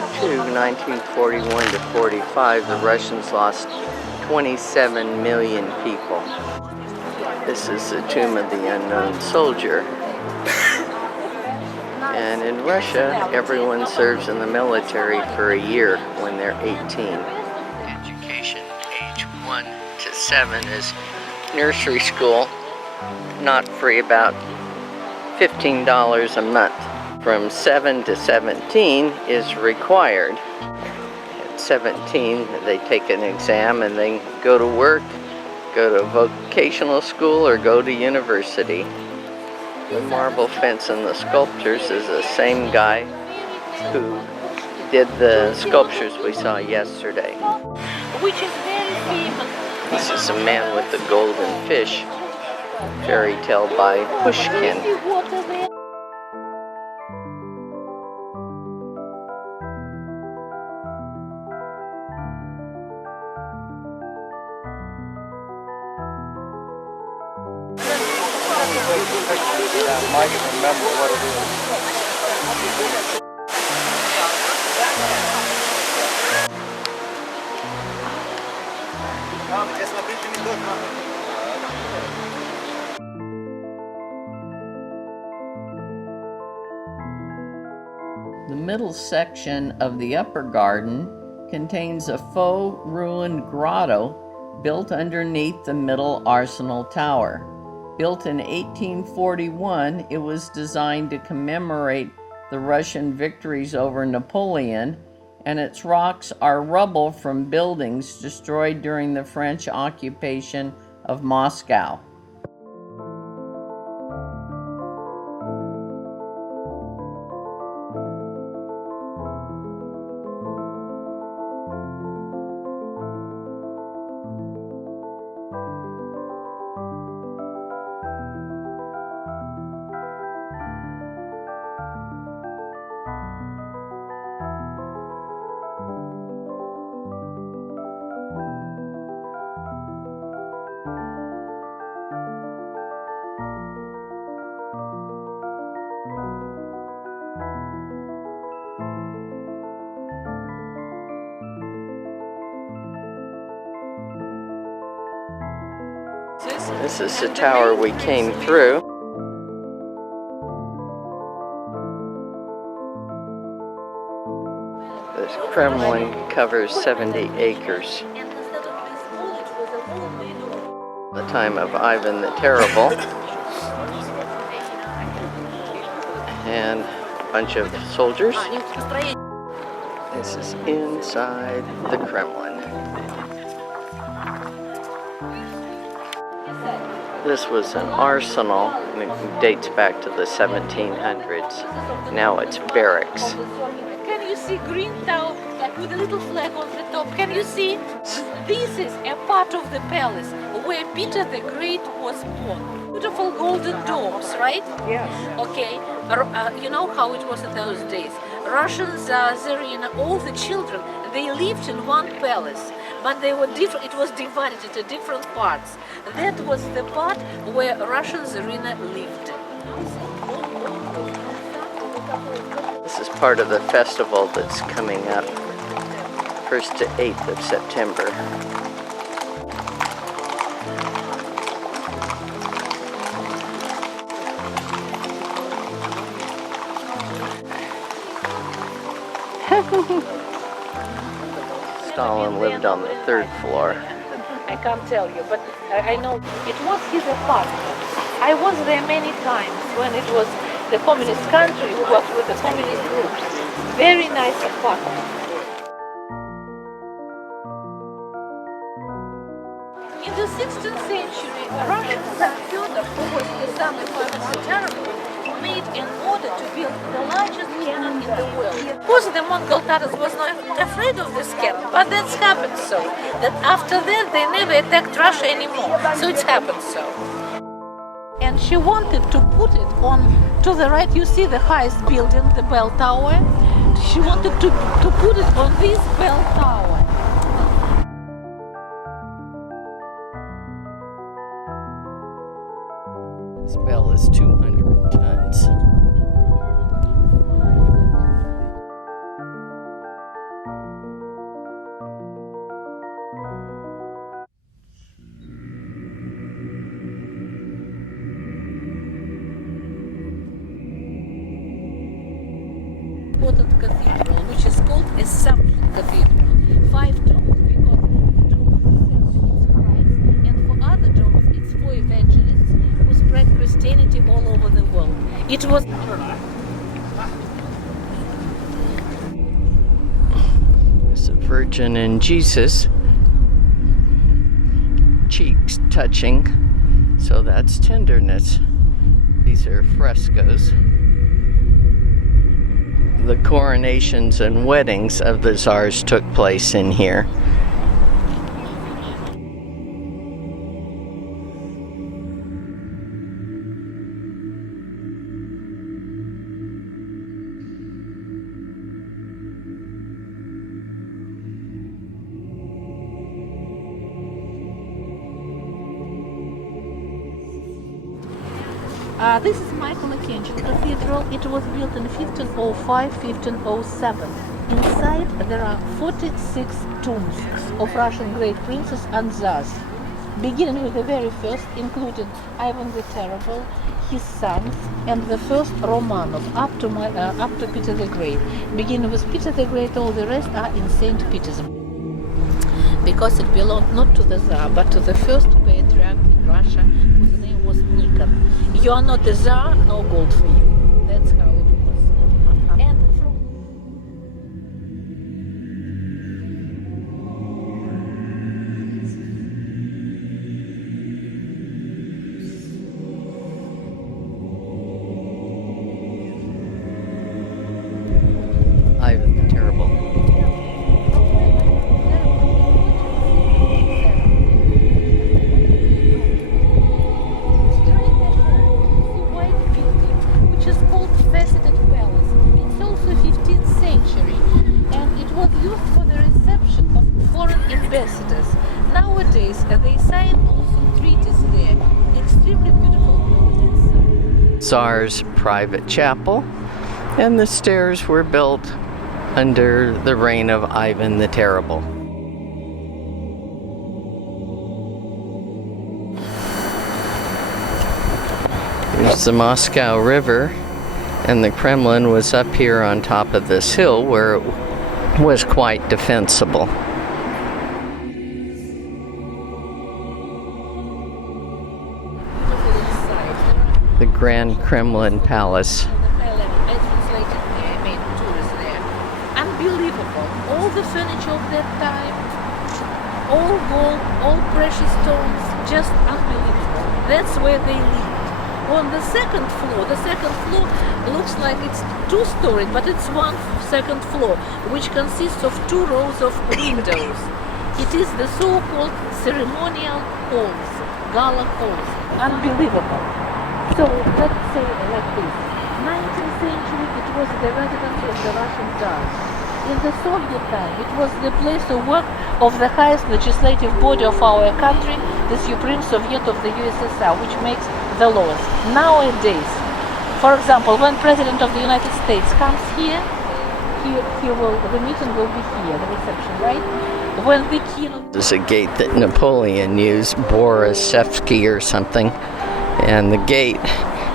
War II, 1941 to 45, the Russians lost 27 million people. This is the tomb of the unknown soldier. And in Russia, everyone serves in the military for a year when they're 18. Education, age 1 to 7 is nursery school, not free, about $15 a month. From 7 to 17 is required. At 17, they take an exam and they go to work, go to vocational school, or go to university. The marble fence and the sculptures is the same guy who did the sculptures we saw yesterday. Which is very famous. This is a man with the golden fish, fairy tale by Pushkin. I might remember what it is. The middle section of the upper garden contains a faux ruined grotto built underneath the middle arsenal tower. Built in 1841, it was designed to commemorate the Russian victories over Napoleon, and its rocks are rubble from buildings destroyed during the French occupation of Moscow. This is the tower we came through. The Kremlin covers 70 acres. The time of Ivan the Terrible. And a bunch of soldiers. This is inside the Kremlin. This was an arsenal, and it dates back to the 1700s. Now it's barracks. Can you see green tower with a little flag on the top? Can you see? This is a part of the palace where Peter the Great was born. Beautiful golden domes, right? Yes. Okay. You know how it was in those days. Russians, Tsarina, all the children, they lived in one palace. But they were different. It was divided into different parts. That was the part where Russian Tsarina lived. This is part of the festival that's coming up, 1st to 8th of September. Stalin lived on the 3rd floor. I can't tell you, but I know it was his apartment. I was there many times when it was the communist country who was with the communist groups. Very nice apartment. In the 16th century, Russian son Fyodor, who was the son of Ivan the Terrible, made an order to build the largest cannon in the world. Of course, the Mongol Tatars was not afraid of this cannon, but that's happened so, that after that they never attacked Russia anymore. So it's happened so. And she wanted to put it on, to the right, you see the highest building, the bell tower. She wanted to put it on this bell tower. This bell is 200 tons. important cathedral, which is called Assumption Cathedral. 5 domes, because the dome itself is Christ, and for other domes, it's for evangelists who spread Christianity all over the world. It was There's a Virgin and Jesus, cheeks touching, so that's tenderness. These are frescoes. The coronations and weddings of the czars took place in here. This is Michelangelo Cathedral. It was built in 1505, 1507. Inside there are 46 tombs of Russian great princes and czars, beginning with the very first, including Ivan the Terrible, his sons, and the first Romanov, up to Peter the Great. Beginning with Peter the Great, all the rest are in St. Petersburg, because it belonged not to the Tsar, but to the first patriarch in Russia, whose name was Nikon. You are not a Tsar, no gold for you. That's how it was. And from Ivan the Terrible. Nowadays, they sign also treaties there. Extremely beautiful buildings. Tsar's private chapel, and the stairs were built under the reign of Ivan the Terrible. Here's the Moscow River, and the Kremlin was up here on top of this hill where it was quite defensible. The Grand Kremlin Palace. Unbelievable. All the furniture of that time, all gold, all precious stones, just unbelievable. That's where they lived. On the second floor looks like it's 2-storied, but it's one second floor, which consists of 2 rows of windows. It is the so-called ceremonial halls, gala halls. Unbelievable. So let's say like this. 19th century, it was the residence of the Russian Tsars. In the Soviet time, it was the place of work of the highest legislative body of our country, the Supreme Soviet of the USSR, which makes the laws. Nowadays, for example, when President of the United States comes here, the meeting will be here, the reception, right? When the king... There's a gate that Napoleon used, Borisevsky or something, and the gate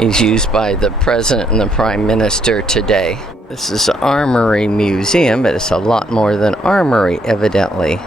is used by the President and the Prime Minister today. This is an armory museum, but it's a lot more than armory, evidently.